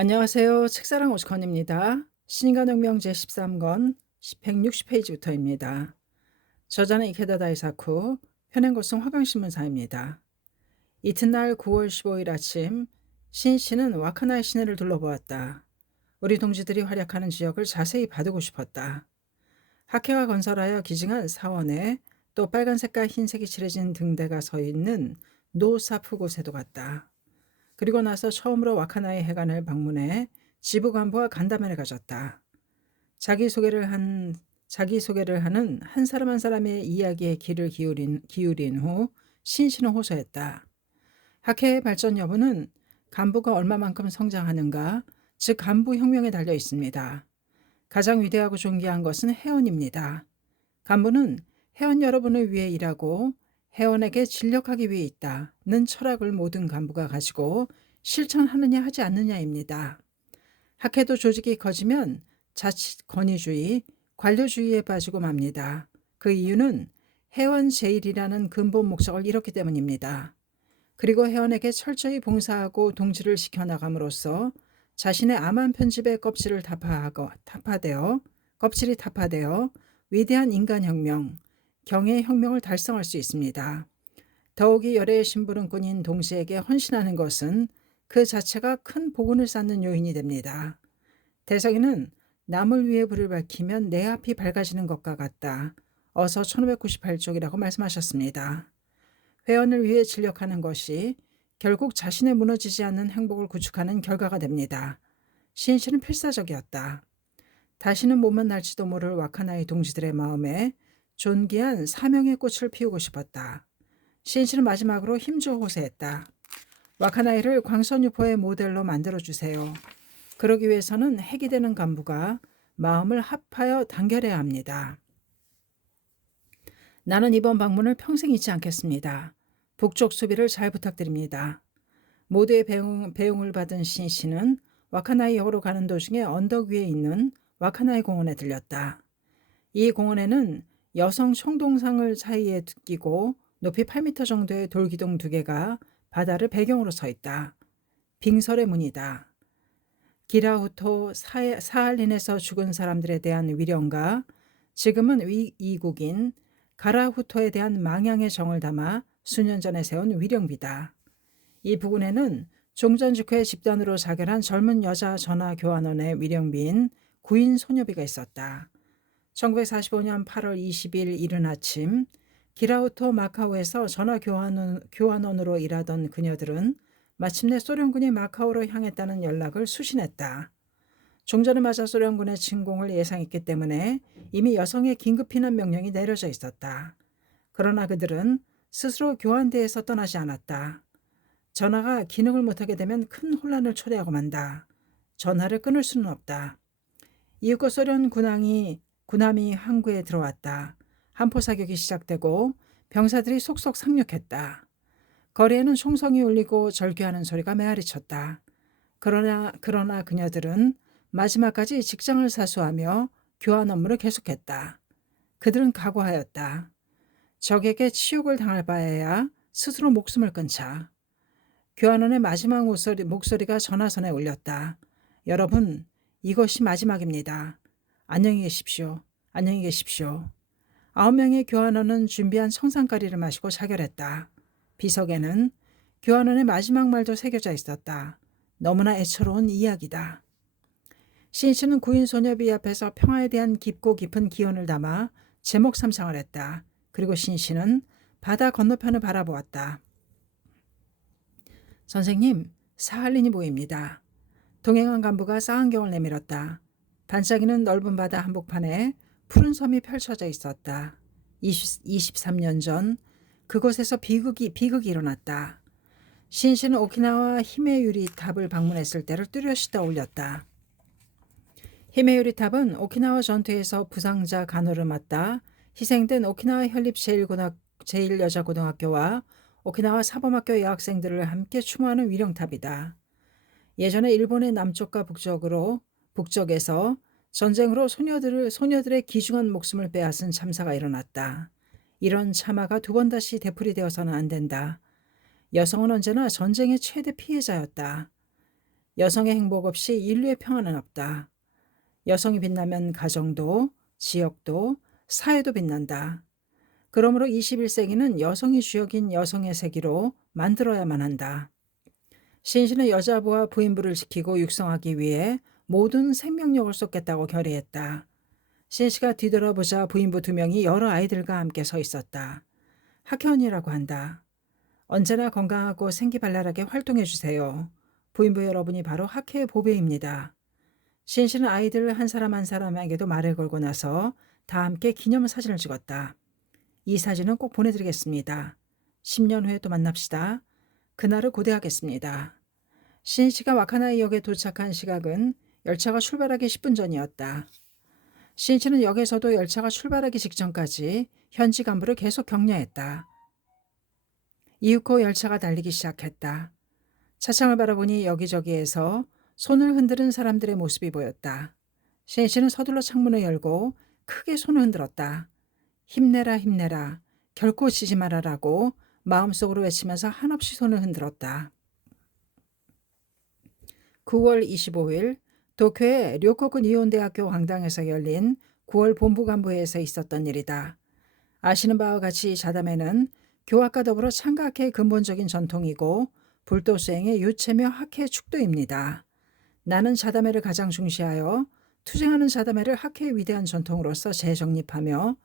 안녕하세요. 책사랑 오스컨입니다. 신간혁명 제13권 160페이지부터입니다. 저자는 이케다 다이사쿠, 현행고성 화강신문사입니다. 이튿날 9월 15일 아침, 신 씨는 와카나의 시내를 둘러보았다. 우리 동지들이 활약하는 지역을 자세히 봐두고 싶었다. 학회가 건설하여 기증한 사원에 또 빨간 색깔 흰색이 칠해진 등대가 서 있는 노사프 곳에도 갔다. 그리고 나서 처음으로 와카나의 해관을 방문해 지부 간부와 간담회를 가졌다. 자기소개를 하는 한 사람 한 사람의 이야기에 귀를 기울인 후 신신을 호소했다. 학회의 발전 여부는 간부가 얼마만큼 성장하는가, 즉 간부 혁명에 달려 있습니다. 가장 위대하고 존귀한 것은 회원입니다. 간부는 회원 여러분을 위해 일하고 회원에게 진력하기 위해 있다는 철학을 모든 간부가 가지고 실천하느냐 하지 않느냐입니다. 학회도 조직이 커지면 자칫 권위주의, 관료주의에 빠지고 맙니다. 그 이유는 회원 제일이라는 근본 목적을 잃었기 때문입니다. 그리고 회원에게 철저히 봉사하고 동지를 시켜나감으로써 자신의 암한 편집의 껍질이 타파되어 위대한 인간혁명, 경애혁명을 달성할 수 있습니다. 더욱이 열애의 심부름꾼인 동지에게 헌신하는 것은 그 자체가 큰 복운을 쌓는 요인이 됩니다. 대성이는 남을 위해 불을 밝히면 내 앞이 밝아지는 것과 같다. 어서 1598쪽이라고 말씀하셨습니다. 회원을 위해 진력하는 것이 결국 자신의 무너지지 않는 행복을 구축하는 결과가 됩니다. 신씨는 필사적이었다. 다시는 못 만날지도 모를 와카나이 동지들의 마음에 존귀한 사명의 꽃을 피우고 싶었다. 신씨는 마지막으로 힘주어 호소했다. 와카나이를 광선유포의 모델로 만들어주세요. 그러기 위해서는 핵이 되는 간부가 마음을 합하여 단결해야 합니다. 나는 이번 방문을 평생 잊지 않겠습니다. 북쪽 수비를 잘 부탁드립니다. 모두의 배웅을 받은 신씨는 와카나이역으로 가는 도중에 언덕 위에 있는 와카나이 공원에 들렸다. 이 공원에는 여성 총동상을 사이에 끼고 높이 8m 정도의 돌기둥 2개가 바다를 배경으로 서 있다. 빙설의 문이다. 기라후토 사할린에서 죽은 사람들에 대한 위령과 지금은 이국인 가라후토에 대한 망양의 정을 담아 수년 전에 세운 위령비다. 이 부근에는 종전 직후에 집단으로 자결한 젊은 여자 전화교환원의 위령비인 구인 소녀비가 있었다. 1945년 8월 20일 이른 아침 기라우토 마카오에서 전화교환원으로 일하던 그녀들은 마침내 소련군이 마카오로 향했다는 연락을 수신했다. 종전을 맞아 소련군의 침공을 예상했기 때문에 이미 여성의 긴급 피난 명령이 내려져 있었다. 그러나 그들은 스스로 교환대에서 떠나지 않았다. 전화가 기능을 못하게 되면 큰 혼란을 초래하고 만다. 전화를 끊을 수는 없다. 이윽고 소련 군함이 항구에 들어왔다. 한포 사격이 시작되고 병사들이 속속 상륙했다. 거리에는 총성이 울리고 절규하는 소리가 메아리쳤다. 그러나 그녀들은 마지막까지 직장을 사수하며 교환 업무를 계속했다. 그들은 각오하였다. 적에게 치욕을 당할 바에야 스스로 목숨을 끊자. 교환원의 마지막 목소리가 전화선에 울렸다. 여러분, 이것이 마지막입니다. 안녕히 계십시오. 안녕히 계십시오. 9명의 교환원은 준비한 청산가리를 마시고 자결했다. 비석에는 교환원의 마지막 말도 새겨져 있었다. 너무나 애처로운 이야기다. 신씨는 구인 소녀비 앞에서 평화에 대한 깊고 깊은 기원을 담아 제목 삼상을 했다. 그리고 신씨는 바다 건너편을 바라보았다. 선생님, 사할린이 보입니다. 동행한 간부가 쌍안경을 내밀었다. 반짝이는 넓은 바다 한복판에 푸른 섬이 펼쳐져 있었다. 23년 전 그곳에서 비극이 일어났다. 신씨는 오키나와 히메유리 탑을 방문했을 때를 뚜렷이 떠올렸다. 히메유리 탑은 오키나와 전투에서 부상자 간호를 맡다 희생된 오키나와 현립 제1여자고등학교와 오키나와 사범학교 여학생들을 함께 추모하는 위령탑이다. 예전에 일본의 남쪽과 북쪽에서 전쟁으로 소녀들의 귀중한 목숨을 빼앗은 참사가 일어났다. 이런 참화가 2번 다시 되풀이되어서는 안 된다. 여성은 언제나 전쟁의 최대 피해자였다. 여성의 행복 없이 인류의 평화는 없다. 여성이 빛나면 가정도, 지역도, 사회도 빛난다. 그러므로 21세기는 여성이 주역인 여성의 세기로 만들어야만 한다. 신신은 여자부와 부인부를 지키고 육성하기 위해 모든 생명력을 쏟겠다고 결의했다. 신씨가 뒤돌아보자 부인부 2명이 여러 아이들과 함께 서 있었다. 학회원이라고 한다. 언제나 건강하고 생기발랄하게 활동해주세요. 부인부 여러분이 바로 학회의 보배입니다. 신씨는 아이들 한 사람 한 사람에게도 말을 걸고 나서 다 함께 기념사진을 찍었다. 이 사진은 꼭 보내드리겠습니다. 10년 후에 또 만납시다. 그날을 고대하겠습니다. 신씨가 와카나이역에 도착한 시각은 열차가 출발하기 10분 전이었다. 신씨는 역에서도 열차가 출발하기 직전까지 현지 간부를 계속 격려했다. 이윽고 열차가 달리기 시작했다. 차창을 바라보니 여기저기에서 손을 흔드는 사람들의 모습이 보였다. 신씨는 서둘러 창문을 열고 크게 손을 흔들었다. 힘내라 힘내라 결코 지지 말아라고 마음속으로 외치면서 한없이 손을 흔들었다. 9월 25일 도쿄의 료코쿠 니혼대학교 강당에서 열린 9월 본부간부회에서 있었던 일이다. 아시는 바와 같이 자담회는 교학과 더불어 창가학회의 근본적인 전통이고 불도수행의 유체며 학회 축도입니다. 나는 자담회를 가장 중시하여 투쟁하는 자담회를 학회의 위대한 전통으로서 재정립하며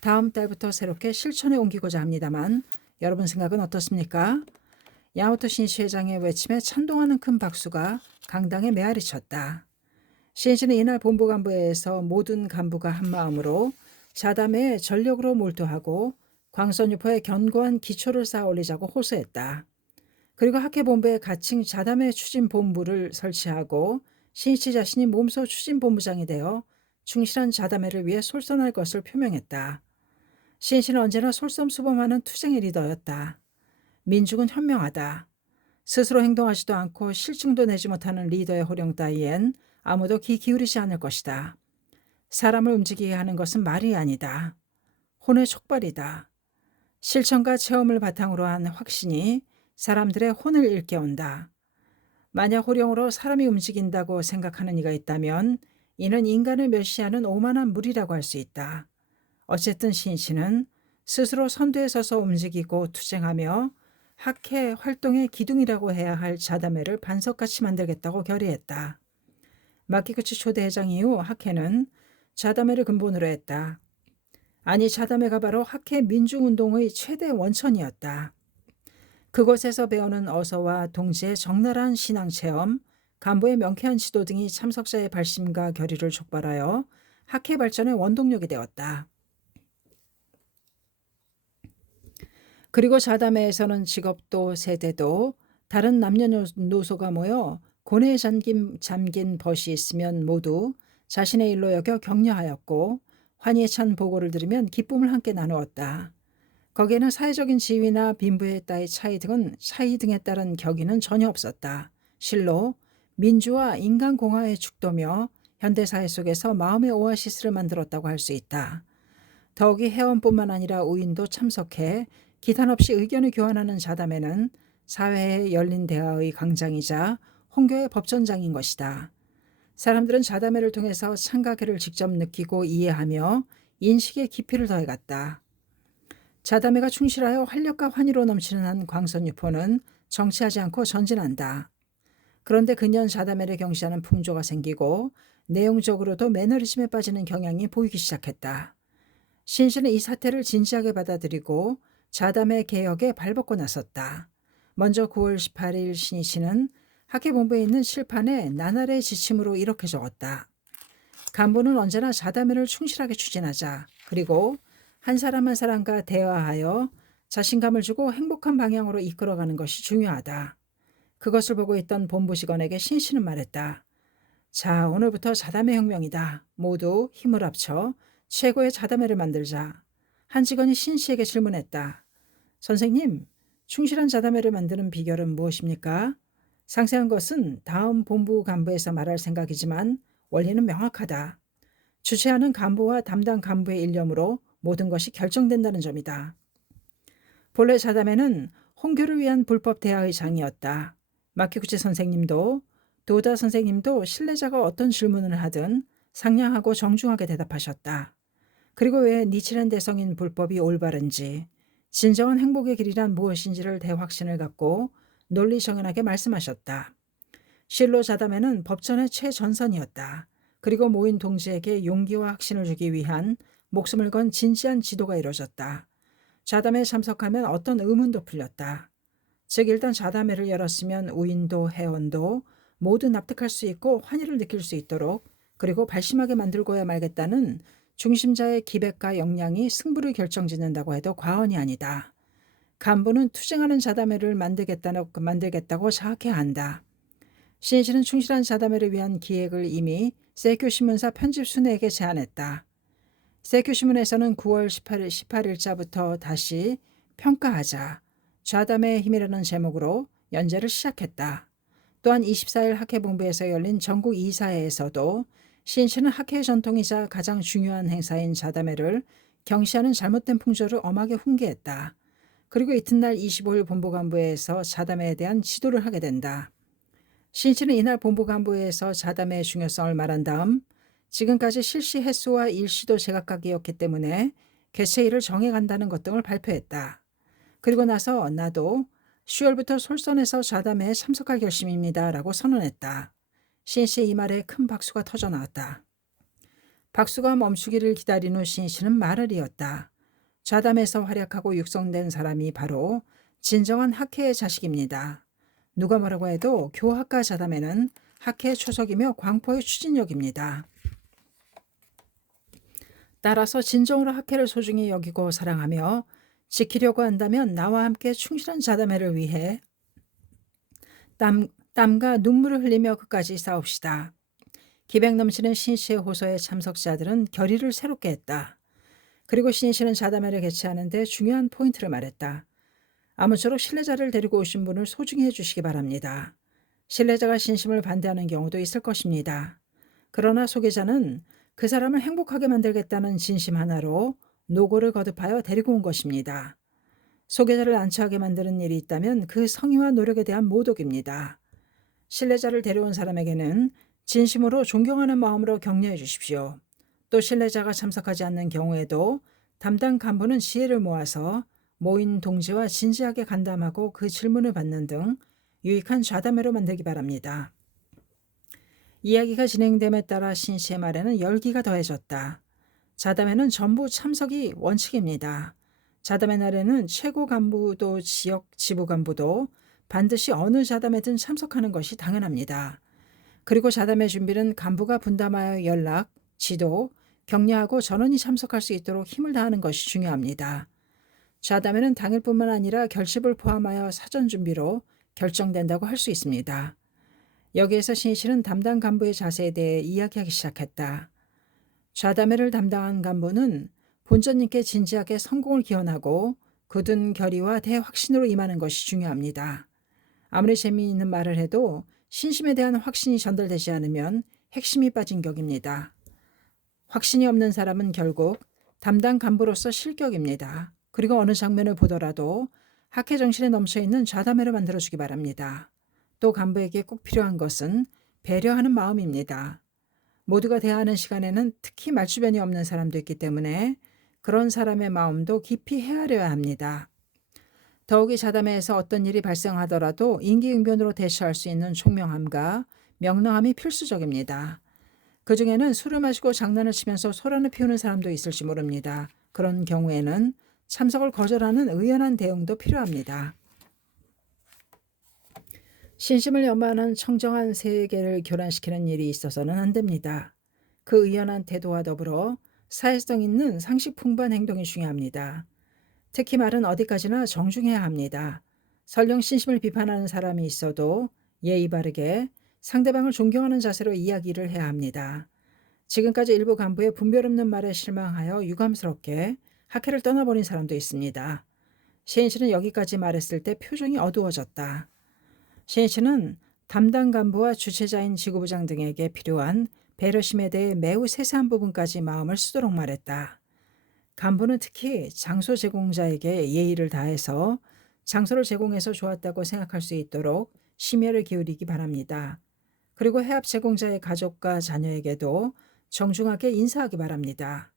다음 달부터 새롭게 실천에 옮기고자 합니다만 여러분 생각은 어떻습니까? 야마토 신시 회장의 외침에 찬동하는 큰 박수가 강당에 메아리 쳤다. 신시는 이날 본부간부회에서 모든 간부가 한마음으로 자담회에 전력으로 몰두하고 광선유포에 견고한 기초를 쌓아 올리자고 호소했다. 그리고 학회본부에 가칭 자담회 추진본부를 설치하고 신씨 자신이 몸소 추진본부장이 되어 충실한 자담회를 위해 솔선할 것을 표명했다. 신씨는 언제나 솔선수범하는 투쟁의 리더였다. 민중은 현명하다. 스스로 행동하지도 않고 실증도 내지 못하는 리더의 호령 따위엔 아무도 귀 기울이지 않을 것이다. 사람을 움직이게 하는 것은 말이 아니다. 혼의 촉발이다. 실천과 체험을 바탕으로 한 확신이 사람들의 혼을 일깨운다. 만약 호령으로 사람이 움직인다고 생각하는 이가 있다면 이는 인간을 멸시하는 오만한 무리라고 할 수 있다. 어쨌든 신씨는 스스로 선두에 서서 움직이고 투쟁하며 학회 활동의 기둥이라고 해야 할 자담회를 반석같이 만들겠다고 결의했다. 마키구치 초대회장 이후 학회는 자담회를 근본으로 했다. 아니 자담회가 바로 학회 민중운동의 최대 원천이었다. 그곳에서 배우는 어서와 동지의 적나라한 신앙체험, 간부의 명쾌한 지도 등이 참석자의 발심과 결의를 촉발하여 학회 발전의 원동력이 되었다. 그리고 자담회에서는 직업도 세대도 다른 남녀노소가 모여 고뇌에 잠긴 벗이 있으면 모두 자신의 일로 여겨 격려하였고 환희에 찬 보고를 들으면 기쁨을 함께 나누었다. 거기에는 사회적인 지위나 빈부의 따의 차이 등에 따른 격의는 전혀 없었다. 실로 민주와 인간공화의 축도며 현대사회 속에서 마음의 오아시스를 만들었다고 할 수 있다. 더욱이 회원뿐만 아니라 우인도 참석해 기탄 없이 의견을 교환하는 자담회는 사회의 열린 대화의 광장이자 홍교의 법전장인 것이다. 사람들은 자담회를 통해서 창가계를 직접 느끼고 이해하며 인식의 깊이를 더해갔다. 자담회가 충실하여 활력과 환희로 넘치는 한 광선유포는 정치하지 않고 전진한다. 그런데 근년 자담회를 경시하는 풍조가 생기고 내용적으로도 매너리즘에 빠지는 경향이 보이기 시작했다. 신씨는 이 사태를 진지하게 받아들이고 자담회 개혁에 발벗고 나섰다. 먼저 9월 18일 신씨는 학회본부에 있는 칠판에 나날의 지침으로 이렇게 적었다. 간부는 언제나 자담회를 충실하게 추진하자. 그리고 한 사람 한 사람과 대화하여 자신감을 주고 행복한 방향으로 이끌어가는 것이 중요하다. 그것을 보고 있던 본부 직원에게 신씨는 말했다. 자, 오늘부터 자담회 혁명이다. 모두 힘을 합쳐 최고의 자담회를 만들자. 한 직원이 신씨에게 질문했다. 선생님, 충실한 자담회를 만드는 비결은 무엇입니까? 상세한 것은 다음 본부 간부에서 말할 생각이지만 원리는 명확하다. 주최하는 간부와 담당 간부의 일념으로 모든 것이 결정된다는 점이다. 본래 자담회는 홍교를 위한 불법 대화의 장이었다. 마키구치 선생님도 도다 선생님도 신뢰자가 어떤 질문을 하든 상냥하고 정중하게 대답하셨다. 그리고 왜 니치란 대성인 불법이 올바른지, 진정한 행복의 길이란 무엇인지를 대확신을 갖고 논리정연하게 말씀하셨다. 실로 자담회는 법전의 최전선이었다. 그리고 모인 동지에게 용기와 확신을 주기 위한 목숨을 건 진지한 지도가 이루어졌다. 자담회에 참석하면 어떤 의문도 풀렸다. 즉 일단 자담회를 열었으면 우인도 회원도 모두 납득할 수 있고 환희를 느낄 수 있도록 그리고 발심하게 만들고야 말겠다는 중심자의 기백과 역량이 승부를 결정짓는다고 해도 과언이 아니다. 간부는 투쟁하는 자담회를 만들겠다고 자학해야 한다. 신씨는 충실한 자담회를 위한 기획을 이미 세큐 신문사 편집순에게 제안했다. 세큐 신문에서는 9월 18일자부터 다시 평가하자. 좌담회의 힘이라는 제목으로 연재를 시작했다. 또한 24일 학회본부에서 열린 전국 이사회에서도 신씨는 학회의 전통이자 가장 중요한 행사인 자담회를 경시하는 잘못된 풍조를 엄하게 훈계했다. 그리고 이튿날 25일 본부간부회에서 자담회에 대한 지도를 하게 된다. 신씨는 이날 본부간부회에서 자담회의 중요성을 말한 다음 지금까지 실시 횟수와 일시도 제각각이었기 때문에 개최일을 정해간다는 것 등을 발표했다. 그리고 나서 나도 10월부터 솔선해서 자담회에 참석할 결심입니다 라고 선언했다. 신씨의 이 말에 큰 박수가 터져 나왔다. 박수가 멈추기를 기다린 후 신씨는 말을 이었다. 자담회에서 활약하고 육성된 사람이 바로 진정한 학회의 자식입니다. 누가 뭐라고 해도 교학과 자담회는 학회의 초석이며 광포의 추진력입니다. 따라서 진정으로 학회를 소중히 여기고 사랑하며 지키려고 한다면 나와 함께 충실한 자담회를 위해 땀과 눈물을 흘리며 끝까지 싸웁시다. 기백 넘치는 신씨의 호소에 참석자들은 결의를 새롭게 했다. 그리고 신씨는 자담회를 개최하는 데 중요한 포인트를 말했다. 아무쪼록 신뢰자를 데리고 오신 분을 소중히 해주시기 바랍니다. 신뢰자가 신심을 반대하는 경우도 있을 것입니다. 그러나 소개자는 그 사람을 행복하게 만들겠다는 진심 하나로 노고를 거듭하여 데리고 온 것입니다. 소개자를 안처하게 만드는 일이 있다면 그 성의와 노력에 대한 모독입니다. 신뢰자를 데려온 사람에게는 진심으로 존경하는 마음으로 격려해 주십시오. 또 신뢰자가 참석하지 않는 경우에도 담당 간부는 지혜를 모아서 모인 동지와 진지하게 간담하고 그 질문을 받는 등 유익한 좌담회로 만들기 바랍니다. 이야기가 진행됨에 따라 신씨의 말에는 열기가 더해졌다. 자담회는 전부 참석이 원칙입니다. 자담회 날에는 최고 간부도 지역 지부 간부도 반드시 어느 자담회든 참석하는 것이 당연합니다. 그리고 자담회 준비는 간부가 분담하여 연락, 지도, 격려하고 전원이 참석할 수 있도록 힘을 다하는 것이 중요합니다. 자담회는 당일뿐만 아니라 결집을 포함하여 사전 준비로 결정된다고 할 수 있습니다. 여기에서 신씨는 담당 간부의 자세에 대해 이야기하기 시작했다. 좌담회를 담당한 간부는 본전님께 진지하게 성공을 기원하고 굳은 결의와 대확신으로 임하는 것이 중요합니다. 아무리 재미있는 말을 해도 신심에 대한 확신이 전달되지 않으면 핵심이 빠진 격입니다. 확신이 없는 사람은 결국 담당 간부로서 실격입니다. 그리고 어느 장면을 보더라도 학회 정신에 넘쳐있는 좌담회를 만들어주기 바랍니다. 또 간부에게 꼭 필요한 것은 배려하는 마음입니다. 모두가 대화하는 시간에는 특히 말주변이 없는 사람도 있기 때문에 그런 사람의 마음도 깊이 헤아려야 합니다. 더욱이 자담회에서 어떤 일이 발생하더라도 임기응변으로 대처할 수 있는 총명함과 명랑함이 필수적입니다. 그 중에는 술을 마시고 장난을 치면서 소란을 피우는 사람도 있을지 모릅니다. 그런 경우에는 참석을 거절하는 의연한 대응도 필요합니다. 신심을 염하는 청정한 세계를 교란시키는 일이 있어서는 안 됩니다. 그 의연한 태도와 더불어 사회성 있는 상식 풍부한 행동이 중요합니다. 특히 말은 어디까지나 정중해야 합니다. 설령 신심을 비판하는 사람이 있어도 예의 바르게 상대방을 존경하는 자세로 이야기를 해야 합니다. 지금까지 일부 간부의 분별 없는 말에 실망하여 유감스럽게 학회를 떠나버린 사람도 있습니다. 신씨는 여기까지 말했을 때 표정이 어두워졌다. 신씨는 담당 간부와 주최자인 지구부장 등에게 필요한 배려심에 대해 매우 세세한 부분까지 마음을 쓰도록 말했다. 간부는 특히 장소 제공자에게 예의를 다해서 장소를 제공해서 좋았다고 생각할 수 있도록 심혈을 기울이기 바랍니다. 그리고 해합 제공자의 가족과 자녀에게도 정중하게 인사하기 바랍니다.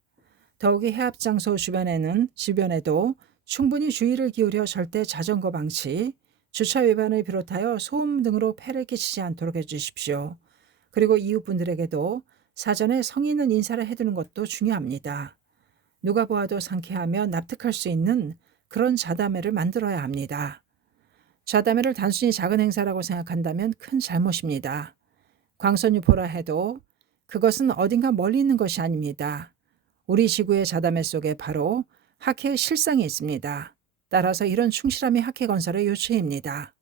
더욱이 해합 장소 주변에도 충분히 주의를 기울여 절대 자전거 방치, 주차 위반을 비롯하여 소음 등으로 폐를 끼치지 않도록 해주십시오. 그리고 이웃분들에게도 사전에 성의 있는 인사를 해두는 것도 중요합니다. 누가 보아도 상쾌하며 납득할 수 있는 그런 자담회를 만들어야 합니다. 자담회를 단순히 작은 행사라고 생각한다면 큰 잘못입니다. 광선유포라 해도 그것은 어딘가 멀리 있는 것이 아닙니다. 우리 지구의 자담회 속에 바로 학회의 실상이 있습니다. 따라서 이런 충실함이 학회 건설의 요체입니다.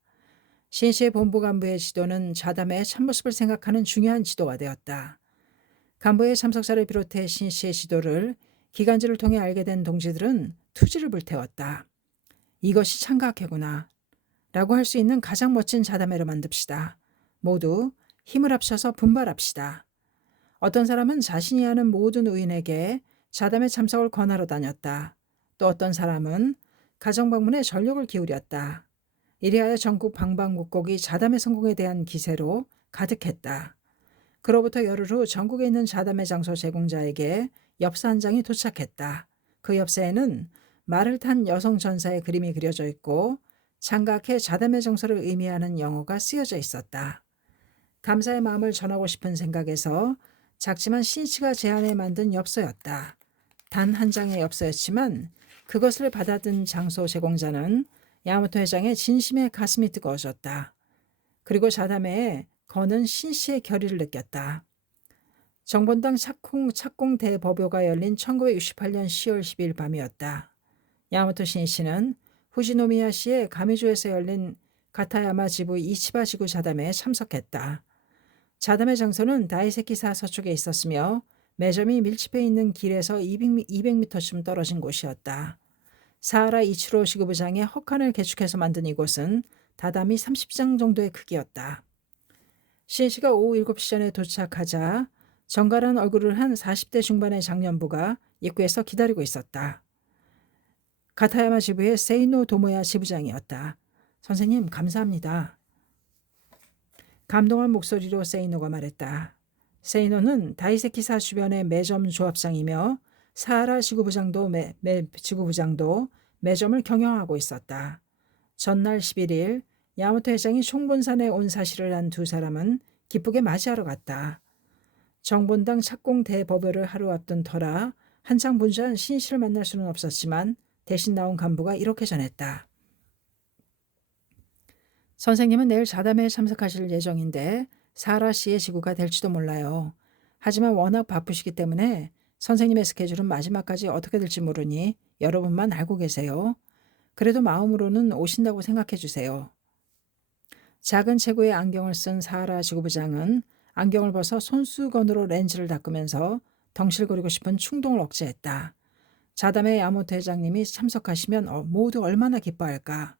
신시의 본부 간부의 지도는 자담회의 참모습을 생각하는 중요한 지도가 되었다. 간부의 참석자를 비롯해 신시의 지도를 기간지를 통해 알게 된 동지들은 투지를 불태웠다. 이것이 참가학회구나 라고 할 수 있는 가장 멋진 자담회를 만듭시다. 모두 힘을 합쳐서 분발합시다. 어떤 사람은 자신이 아는 모든 의인에게 자담회 참석을 권하러 다녔다. 또 어떤 사람은 가정방문에 전력을 기울였다. 이리하여 전국 방방곡곡이 자담회 성공에 대한 기세로 가득했다. 그로부터 열흘 후 전국에 있는 자담회 장소 제공자에게 엽서 한 장이 도착했다. 그 엽서에는 말을 탄 여성 전사의 그림이 그려져 있고 창각해 자담회 장소를 의미하는 영어가 쓰여져 있었다. 감사의 마음을 전하고 싶은 생각에서 작지만 신씨가 제안해 만든 엽서였다. 단 한 장의 엽서였지만 그것을 받아든 장소 제공자는 야마토 회장의 진심에 가슴이 뜨거워졌다. 그리고 자담회에 거는 신씨의 결의를 느꼈다. 정본당 착공 대법요가 열린 1968년 10월 10일 밤이었다. 야마토 신씨는 후지노미야 시의 가미주에서 열린 가타야마 지부 이치바 지구 자담회에 참석했다. 자담회 장소는 다이세키사 서쪽에 있었으며 매점이 밀집해 있는 길에서 200m쯤 떨어진 곳이었다. 사하라 이치로 지구부장의 헛간을 개축해서 만든 이곳은 다다미 30장 정도의 크기였다. 신씨가 오후 7시 전에 도착하자 정갈한 얼굴을 한 40대 중반의 장년부가 입구에서 기다리고 있었다. 가타야마 지부의 세이노 도모야 지부장이었다. 선생님, 감사합니다. 감동한 목소리로 세이노가 말했다. 세이노는 다이세키사 주변의 매점 조합장이며 사하라 지구부장도 매점을 경영하고 있었다. 전날 11일 야마토 회장이 총본산에 온 사실을 안 두 사람은 기쁘게 맞이하러 갔다. 정본당 착공 대법요를 하루 앞둔 터라 한창 분주한 신씨를 만날 수는 없었지만 대신 나온 간부가 이렇게 전했다. 선생님은 내일 자담회에 참석하실 예정인데 사하라 씨의 지구가 될지도 몰라요. 하지만 워낙 바쁘시기 때문에 선생님의 스케줄은 마지막까지 어떻게 될지 모르니 여러분만 알고 계세요. 그래도 마음으로는 오신다고 생각해 주세요. 작은 체구의 안경을 쓴 사하라 지구부장은 안경을 벗어 손수건으로 렌즈를 닦으면서 덩실거리고 싶은 충동을 억제했다. 자담회 야마토 회장님이 참석하시면 모두 얼마나 기뻐할까.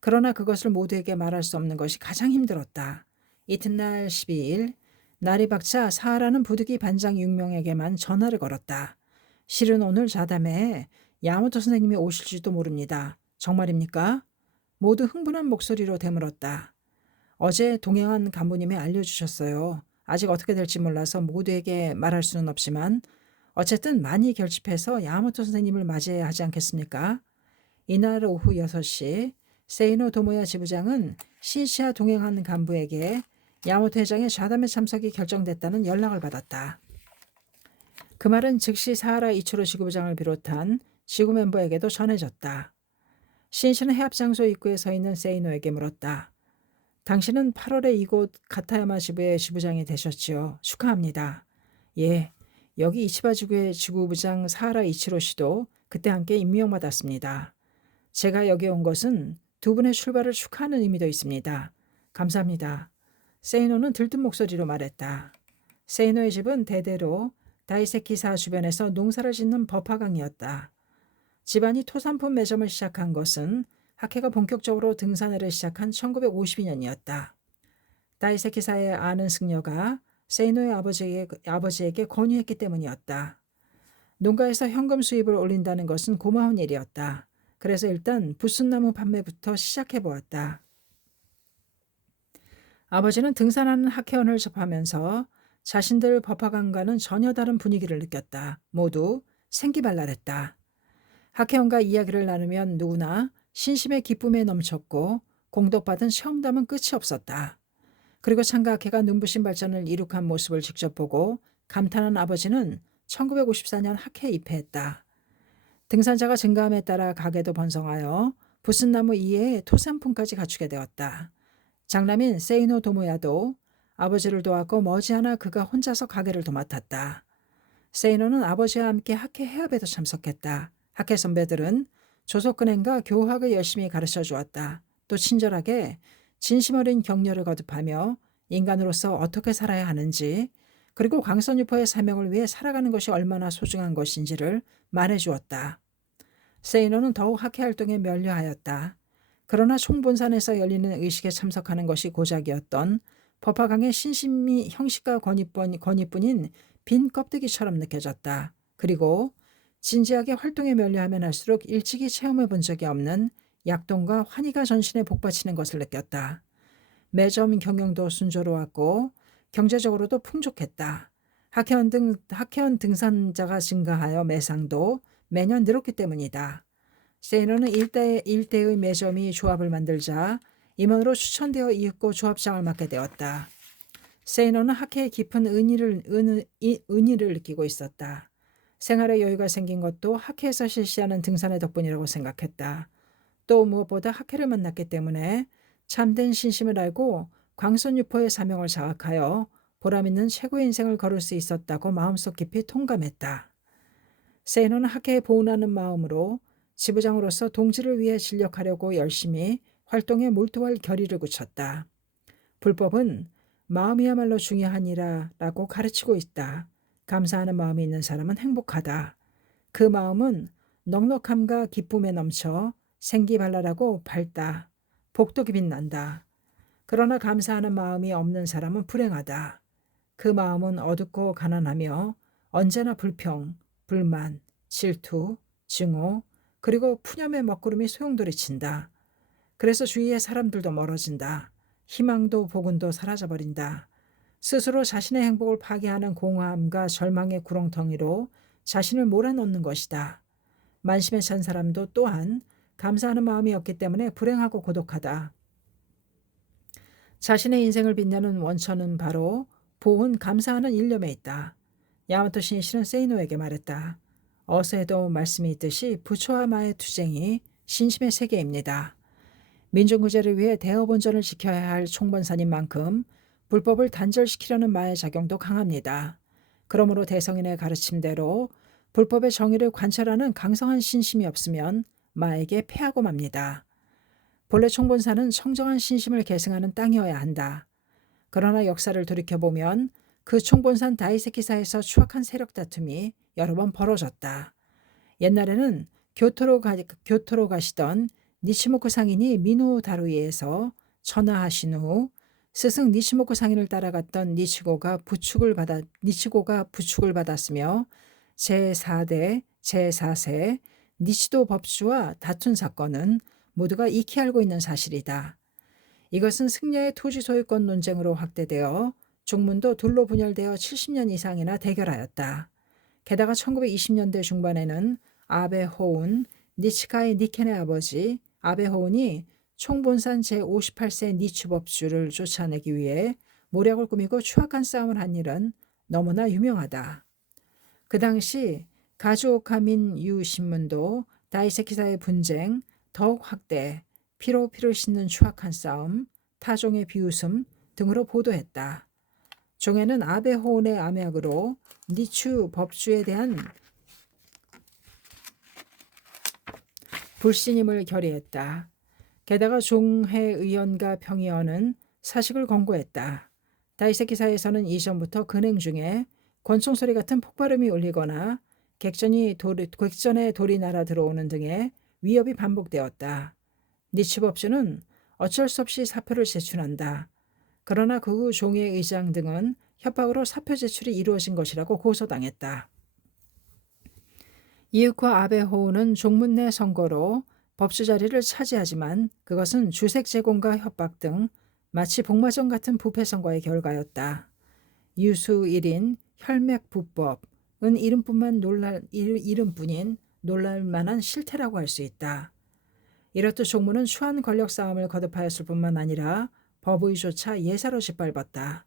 그러나 그것을 모두에게 말할 수 없는 것이 가장 힘들었다. 이튿날 12일 날이 밝자 사하라는 부득이 반장 6명에게만 전화를 걸었다. 실은 오늘 자담회에 야마토 선생님이 오실지도 모릅니다. 정말입니까? 모두 흥분한 목소리로 되물었다. 어제 동행한 간부님이 알려주셨어요. 아직 어떻게 될지 몰라서 모두에게 말할 수는 없지만 어쨌든 많이 결집해서 야마토 선생님을 맞이해야 하지 않겠습니까? 이날 오후 6시 세이노 도모야 지부장은 신씨와 동행한 간부에게 야마토 회장의 자담회 참석이 결정됐다는 연락을 받았다. 그 말은 즉시 사하라 이치로 지구부장을 비롯한 지구 멤버에게도 전해졌다. 신씨는 해합 장소 입구에 서 있는 세이노에게 물었다. 당신은 8월에 이곳 가타야마 지부의 지부장이 되셨지요. 축하합니다. 예, 여기 이치바 지구의 지구부장 사하라 이치로 씨도 그때 함께 임명받았습니다. 제가 여기 온 것은 두 분의 출발을 축하하는 의미도 있습니다. 감사합니다. 세이노는 들뜬 목소리로 말했다. 세이노의 집은 대대로 다이세키사 주변에서 농사를 짓는 법화강이었다. 집안이 토산품 매점을 시작한 것은 학회가 본격적으로 등산회를 시작한 1952년이었다. 다이세키사의 아는 승려가 세이노의 아버지에게 권유했기 때문이었다. 농가에서 현금 수입을 올린다는 것은 고마운 일이었다. 그래서 일단 부순나무 판매부터 시작해보았다. 아버지는 등산하는 학회원을 접하면서 자신들 법학원과는 전혀 다른 분위기를 느꼈다. 모두 생기발랄했다. 학회원과 이야기를 나누면 누구나 신심의 기쁨에 넘쳤고 공독받은 시험담은 끝이 없었다. 그리고 창가학회가 눈부신 발전을 이룩한 모습을 직접 보고 감탄한 아버지는 1954년 학회에 입회했다. 등산자가 증가함에 따라 가게도 번성하여 부슨나무 이외에 토산품까지 갖추게 되었다. 장남인 세이노 도모야도 아버지를 도왔고 머지않아 그가 혼자서 가게를 도맡았다. 세이노는 아버지와 함께 학회 해합에도 참석했다. 학회 선배들은 조석은행과 교학을 열심히 가르쳐 주었다. 또 친절하게 진심 어린 격려를 거듭하며 인간으로서 어떻게 살아야 하는지 그리고 광선유포의 사명을 위해 살아가는 것이 얼마나 소중한 것인지를 말해주었다. 세이노는 더욱 학회 활동에 면류하였다. 그러나 총본산에서 열리는 의식에 참석하는 것이 고작이었던 법화강의 신심이 형식과 권위뿐인 빈 껍데기처럼 느껴졌다. 그리고 진지하게 활동에 면류하면 할수록 일찍이 체험해 본 적이 없는 약동과 환희가 전신에 복받치는 것을 느꼈다. 매점 경영도 순조로웠고 경제적으로도 풍족했다. 학회원 등산자가 증가하여 매상도 매년 늘었기 때문이다. 세이노는 일대의 매점이 조합을 만들자 임원으로 추천되어 이윽고 조합장을 맡게 되었다. 세이노는 학회에 깊은 은희를 느끼고 있었다. 생활에 여유가 생긴 것도 학회에서 실시하는 등산의 덕분이라고 생각했다. 또 무엇보다 학회를 만났기 때문에 참된 신심을 알고 광선유포의 사명을 자각하여 보람있는 최고의 인생을 걸을 수 있었다고 마음속 깊이 통감했다. 세이노는 학회에 보은하는 마음으로 지부장으로서 동지를 위해 진력하려고 열심히 활동에 몰두할 결의를 굳혔다. 불법은 마음이야말로 중요하니라라고 가르치고 있다. 감사하는 마음이 있는 사람은 행복하다. 그 마음은 넉넉함과 기쁨에 넘쳐 생기발랄하고 밝다. 복덕이 빛난다. 그러나 감사하는 마음이 없는 사람은 불행하다. 그 마음은 어둡고 가난하며 언제나 불평, 불만, 질투, 증오, 그리고 푸념의 먹구름이 소용돌이친다. 그래서 주위의 사람들도 멀어진다. 희망도 복운도 사라져버린다. 스스로 자신의 행복을 파괴하는 공허함과 절망의 구렁텅이로 자신을 몰아넣는 것이다. 만심에 찬 사람도 또한 감사하는 마음이 없기 때문에 불행하고 고독하다. 자신의 인생을 빛내는 원천은 바로 보은 감사하는 일념에 있다. 야마토 신이시는 세이노에게 말했다. 어서에도 말씀이 있듯이 부처와 마의 투쟁이 신심의 세계입니다. 민중구제를 위해 대업온전을 지켜야 할 총본산인 만큼 불법을 단절시키려는 마의 작용도 강합니다. 그러므로 대성인의 가르침대로 불법의 정의를 관찰하는 강성한 신심이 없으면 마에게 패하고 맙니다. 본래 총본산은 청정한 신심을 계승하는 땅이어야 한다. 그러나 역사를 돌이켜보면 그 총본산 다이세키사에서 추악한 세력 다툼이 여러 번 벌어졌다. 옛날에는 교토로 가시던 니치모쿠 상인이 미노 다루이에서 전하하신 후 스승 니치모쿠 상인을 따라갔던 니치고가 부축을 받았으며 제4대, 제4세 니치도 법주와 다툰 사건은 모두가 익히 알고 있는 사실이다. 이것은 승려의 토지 소유권 논쟁으로 확대되어 중문도 둘로 분열되어 70년 이상이나 대결하였다. 게다가 1920년대 중반에는 아베 호운, 니치카이 니켄의 아버지 아베 호운이 총본산 제58세 니치 법주를 쫓아내기 위해 모략을 꾸미고 추악한 싸움을 한 일은 너무나 유명하다. 그 당시 가주오카민 유 신문도 다이세키사의 분쟁, 더욱 확대, 피로 씻는 추악한 싸움, 타종의 비웃음 등으로 보도했다. 종에는 아베 호운의 암약으로 니추 법주에 대한 불신임을 결의했다. 게다가 종회 의원과 평의원은 사식을 권고했다. 다이세키사에서는 이전부터 근행 중에 권총소리 같은 폭발음이 울리거나 객전에 돌이 날아 들어오는 등의 위협이 반복되었다. 니치 법주는 어쩔 수 없이 사표를 제출한다. 그러나 그 후 종의 의장 등은 협박으로 사표 제출이 이루어진 것이라고 고소당했다. 이윽고 아베 호우는 종문 내 선거로 법주 자리를 차지하지만 그것은 주색 제공과 협박 등 마치 복마전 같은 부패 선거의 결과였다. 유수 1인 혈맥부법은 이름뿐인 놀랄 만한 실태라고 할 수 있다. 이렇듯 종무는 추한 권력 싸움을 거듭하였을 뿐만 아니라 법의조차 예사로 짓밟았다.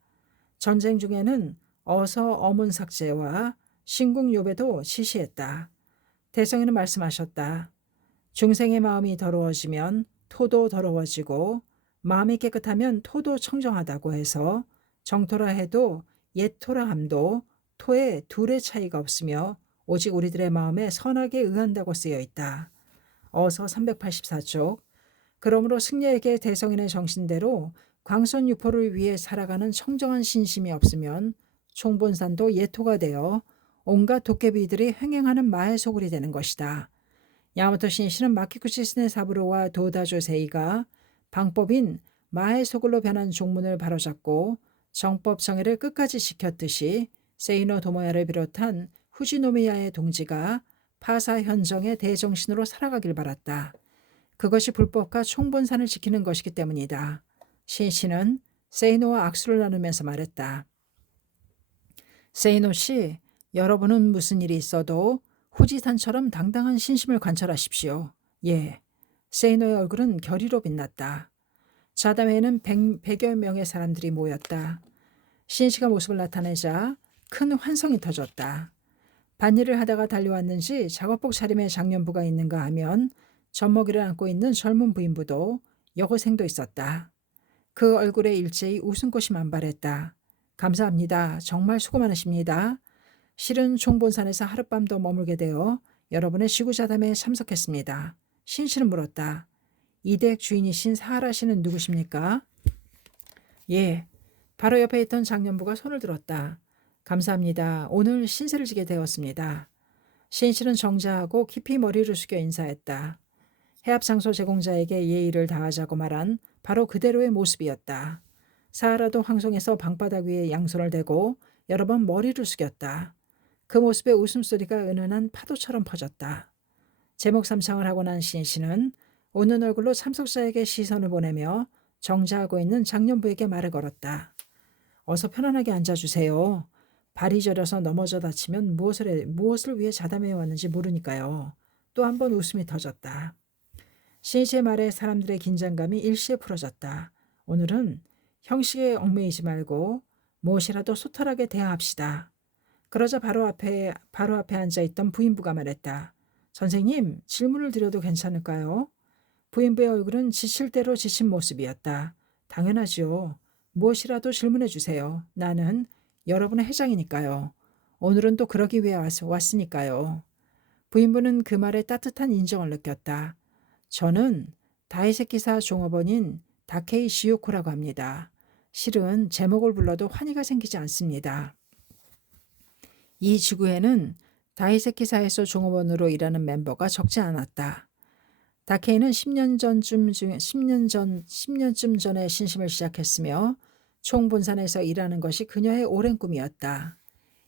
전쟁 중에는 어서 어문 삭제와 신궁 요배도 지시했다. 대성이는 말씀하셨다. 중생의 마음이 더러워지면 토도 더러워지고 마음이 깨끗하면 토도 청정하다고 해서 정토라 해도 옛토라 함도 토에 둘의 차이가 없으며 오직 우리들의 마음에 선하게 의한다고 쓰여 있다. 어서 384쪽. 그러므로 승려에게 대성인의 정신대로 광선유포를 위해 살아가는 청정한 신심이 없으면 총본산도 예토가 되어 온갖 도깨비들이 횡행하는 마의 소굴이 되는 것이다. 야마토 신시는 마키쿠시스네 사부로와 도다조 세이가 방법인 마의 소굴로 변한 종문을 바로잡고 정법 정의를 끝까지 지켰듯이 세이노 도모야를 비롯한 후지노미야의 동지가 파사 현정의 대정신으로 살아가길 바랐다. 그것이 불법과 총본산을 지키는 것이기 때문이다. 신씨는 세이노와 악수를 나누면서 말했다. 세이노 씨, 여러분은 무슨 일이 있어도 후지산처럼 당당한 신심을 관찰하십시오. 예. 세이노의 얼굴은 결의로 빛났다. 자담회에는 100여 명의 사람들이 모였다. 신씨가 모습을 나타내자 큰 환성이 터졌다. 밭일을 하다가 달려왔는지 작업복 차림의 장년부가 있는가 하면 젖먹이를 안고 있는 젊은 부인부도 여고생도 있었다. 그 얼굴에 일제히 웃음꽃이 만발했다. 감사합니다. 정말 수고 많으십니다. 실은 총본산에서 하룻밤도 머물게 되어 여러분의 시구자담회에 참석했습니다. 신씨는 물었다. 이 댁 주인이신 사하라 씨는 누구십니까? 예, 바로 옆에 있던 장년부가 손을 들었다. 감사합니다. 오늘 신세를 지게 되었습니다. 신씨는 정자하고 깊이 머리를 숙여 인사했다. 해합장소 제공자에게 예의를 다하자고 말한 바로 그대로의 모습이었다. 사하라도 황송해서 방바닥 위에 양손을 대고 여러 번 머리를 숙였다. 그 모습에 웃음소리가 은은한 파도처럼 퍼졌다. 제목삼창을 하고 난 신씨는 웃는 얼굴로 참석자에게 시선을 보내며 정자하고 있는 장년부에게 말을 걸었다. 어서 편안하게 앉아주세요. 발이 저려서 넘어져 다치면 무엇을 위해 자담해 왔는지 모르니까요. 또 한 번 웃음이 터졌다. 신씨의 말에 사람들의 긴장감이 일시에 풀어졌다. 오늘은 형식에 얽매이지 말고 무엇이라도 소탈하게 대화합시다. 그러자 바로 앞에 앉아있던 부인부가 말했다. 선생님, 질문을 드려도 괜찮을까요? 부인부의 얼굴은 지칠 대로 지친 모습이었다. 당연하지요. 무엇이라도 질문해 주세요. 나는 여러분의 회장이니까요. 오늘은 또 그러기 위해 왔으니까요. 부인부는 그 말에 따뜻한 인정을 느꼈다. 저는 다이세키사 종업원인 다케이 시요코라고 합니다. 실은 제목을 불러도 환희가 생기지 않습니다. 이 지구에는 다이세키사에서 종업원으로 일하는 멤버가 적지 않았다. 다케이는 10년쯤 전에 신심을 시작했으며 총본산에서 일하는 것이 그녀의 오랜 꿈이었다.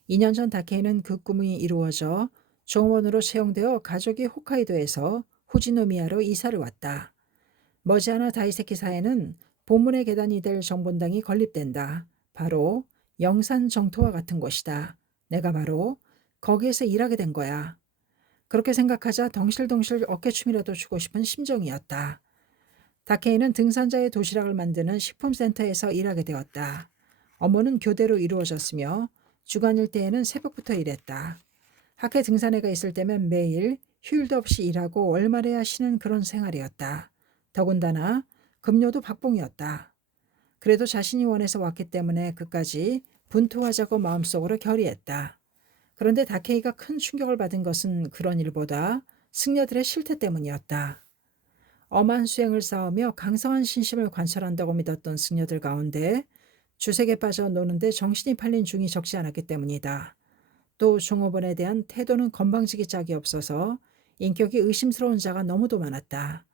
2년 전 다케이는 그 꿈이 이루어져 종업원으로 채용되어 가족이 홋카이도에서 후지노미야로 이사를 왔다. 머지않아 다이세키사에는 본문의 계단이 될 정본당이 건립된다. 바로 영산 정토와 같은 곳이다. 내가 바로 거기에서 일하게 된 거야. 그렇게 생각하자 덩실덩실 어깨춤이라도 추고 싶은 심정이었다. 다케이는 등산자의 도시락을 만드는 식품센터에서 일하게 되었다. 업무는 교대로 이루어졌으며 주간일 때에는 새벽부터 일했다. 학회 등산회가 있을 때면 매일 휴일도 없이 일하고 월말에야 쉬는 그런 생활이었다. 더군다나 급료도 박봉이었다. 그래도 자신이 원해서 왔기 때문에 끝까지 분투하자고 마음속으로 결의했다. 그런데 다케이가 큰 충격을 받은 것은 그런 일보다 승려들의 실태 때문이었다. 엄한 수행을 쌓으며 강성한 신심을 관찰한다고 믿었던 승려들 가운데 주색에 빠져 노는데 정신이 팔린 중이 적지 않았기 때문이다. 또 종업원에 대한 태도는 건방지기 짝이 없어서 인격이 의심스러운 자가 너무도 많았다.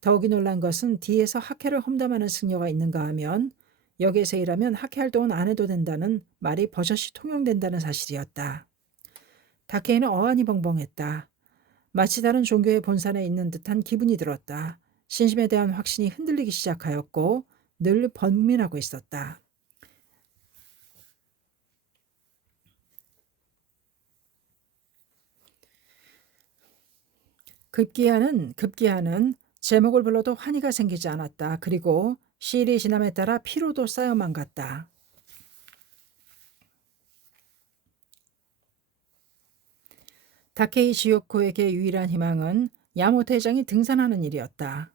더욱이 놀란 것은 뒤에서 학회를 험담하는 승려가 있는가 하면 여기에서 일하면 학회 활동은 안 해도 된다는 말이 버젓이 통용된다는 사실이었다. 다케이는 어안이 벙벙했다. 마치 다른 종교의 본산에 있는 듯한 기분이 들었다. 신심에 대한 확신이 흔들리기 시작하였고 늘 번민하고 있었다. 급기야는 제목을 불러도 환희가 생기지 않았다. 그리고 시일이 지남에 따라 피로도 쌓여만 갔다. 다케이 지오코에게 유일한 희망은 야모토 회장이 등산하는 일이었다.